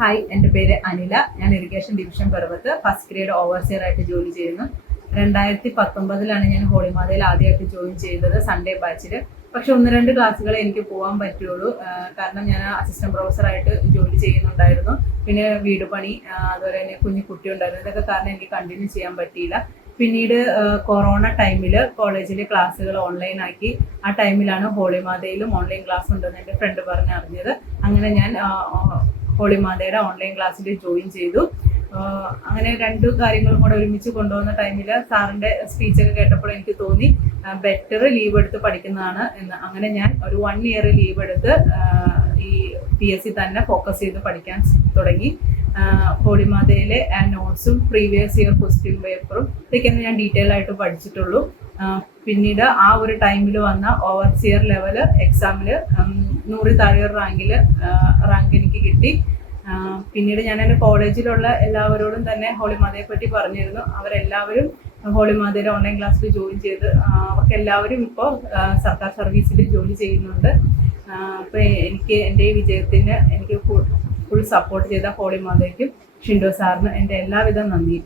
Hi, എൻ്റെ പേര് അനില. ഞാൻ irrigation division Parvat first grade overseer ആയിട്ട് ജോലി ചെയ്യുന്നു. 2019 ഞാൻ ഹോളിമാതയിൽ ആദ്യമായിട്ട് ജോയിൻ ചെയ്തത് സൺഡേ ബാച്ചിൽ. പക്ഷെ 1-2 ക്ലാസ്സുകളെ എനിക്ക് പോകാൻ പറ്റുള്ളൂ. കാരണം ഞാൻ അസിസ്റ്റന്റ് പ്രൊഫസറായിട്ട് ജോലി ചെയ്യുന്നുണ്ടായിരുന്നു. പിന്നെ വീട് പണി, അതുപോലെ തന്നെ കുഞ്ഞു കുട്ടി ഉണ്ടായിരുന്നു. ഇതൊക്കെ കാരണം എനിക്ക് കണ്ടിന്യൂ ചെയ്യാൻ പറ്റിയില്ല. പിന്നീട് കൊറോണ ടൈമിൽ കോളേജിലെ ക്ലാസ്സുകൾ ഓൺലൈനാക്കി. ആ ടൈമിലാണ് ഹോളിമാതയിലും ഓൺലൈൻ ക്ലാസ് ഉണ്ടെന്ന് എൻ്റെ ഫ്രണ്ട് പറഞ്ഞറിഞ്ഞത്. അങ്ങനെ ഞാൻ ഹോളിമാതയുടെ ഓൺലൈൻ ക്ലാസ്സിൽ ജോയിൻ ചെയ്തു. അങ്ങനെ 2 കാര്യങ്ങളും കൂടെ ഒരുമിച്ച് കൊണ്ടുപോകുന്ന ടൈമിൽ സാറിൻ്റെ സ്പീച്ചൊക്കെ കേട്ടപ്പോൾ എനിക്ക് തോന്നി ബെറ്റർ ലീവ് എടുത്ത് പഠിക്കുന്നതാണ് എന്ന്. അങ്ങനെ ഞാൻ ഒരു 1 ഇയർ ലീവ് എടുത്ത് ഈ PSC തന്നെ ഫോക്കസ് ചെയ്ത് പഠിക്കാൻ തുടങ്ങി. ഹോളിമാതയിലെ നോട്ട്സും പ്രീവിയസ് ഇയർ ക്വസ്റ്റ്യൻ പേപ്പറും ഇതൊക്കെയാണ് ഞാൻ ഡീറ്റെയിൽ ആയിട്ട് പഠിച്ചിട്ടുള്ളൂ. പിന്നീട് ആ ഒരു ടൈമിൽ വന്ന ഓവർസിയർ ലെവൽ എക്സാമിൽ 100 താഴെ റാങ്ക് എനിക്ക് കിട്ടി. പിന്നീട് ഞാൻ എൻ്റെ കോളേജിലുള്ള എല്ലാവരോടും തന്നെ ഹോളിമാതയെ പറ്റി പറഞ്ഞിരുന്നു. അവരെല്ലാവരും ഹോളിമാതയുടെ ഓൺലൈൻ ക്ലാസ്സിൽ ജോയിൻ ചെയ്ത് അവർക്ക് എല്ലാവരും ഇപ്പോൾ സർക്കാർ സർവീസിൽ ജോലി ചെയ്യുന്നുണ്ട്. അപ്പോൾ എനിക്ക് എൻ്റെ ഈ വിജയത്തിന് എനിക്ക് ഫുൾ സപ്പോർട്ട് ചെയ്ത ഹോളിമാതയ്ക്കും ഷിൻഡോ സാറിന് എൻ്റെ എല്ലാവിധ നന്ദിയും.